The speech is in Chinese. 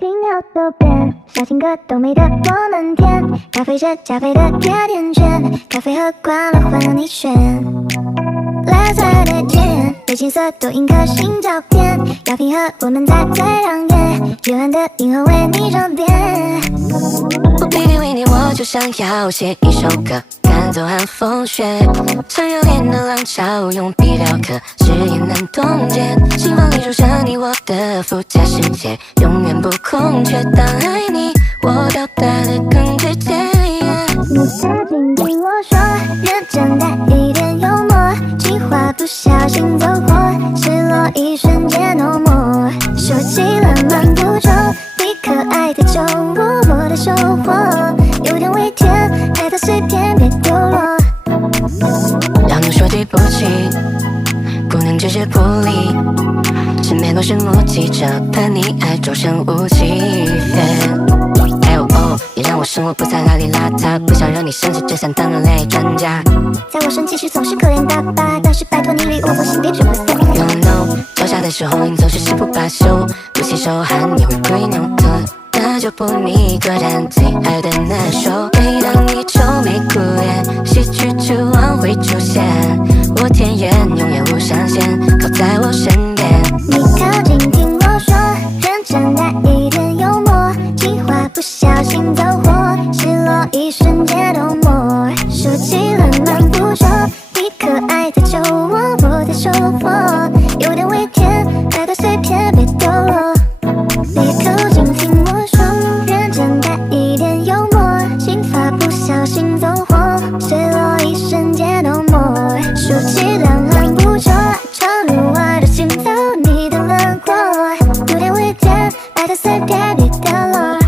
听到左边，小情歌都美得我们甜。咖啡是加菲的甜甜圈，咖啡和快乐换了你选。蓝色的天，对青色多印颗星照片，要平和我们在最亮眼，幽暗的银河为你装点。我 baby 为你，我就想要写一首歌，赶走寒风雪，想要练的浪潮，用笔雕刻，誓言难冻结。心房里住着你我的附加世界，永远不空缺。当爱你，我表达的更直接。你靠近听我说，认真带一点幽默，计划不小心走火，失落一瞬间 no more。说起了蛮不错，你可爱的酒窝，我的收获，有点微甜，爱的碎片别丢落。让我说对不起，不能只是不理，身边都是目击者，怕你爱终身无期。也让我生活不再邋里邋遢，不想让你生气，只想当个恋爱专家。在我生气时总是可怜巴巴，但是拜托你离我左心别只会散。You know， 朝下的时候你总是誓不罢休，不洗手汗你会归扭头，那就不你一个人最爱的那首。每当你愁眉苦脸，喜剧之王会出现，我甜言永远无上限，靠在我身边。你靠近听我说，认真带一点幽默，计划不小心走火，失落一瞬间 no more。说起了蛮不错，你可爱的酒窝，我的收获，有点微甜，爱的碎片别丢落。你靠近听我说，认真带一点幽默，计划不小心走火，失落一瞬间 no more。说起了蛮不错，闯入我的心头，你的轮廓，有点微甜，爱的碎片别掉落。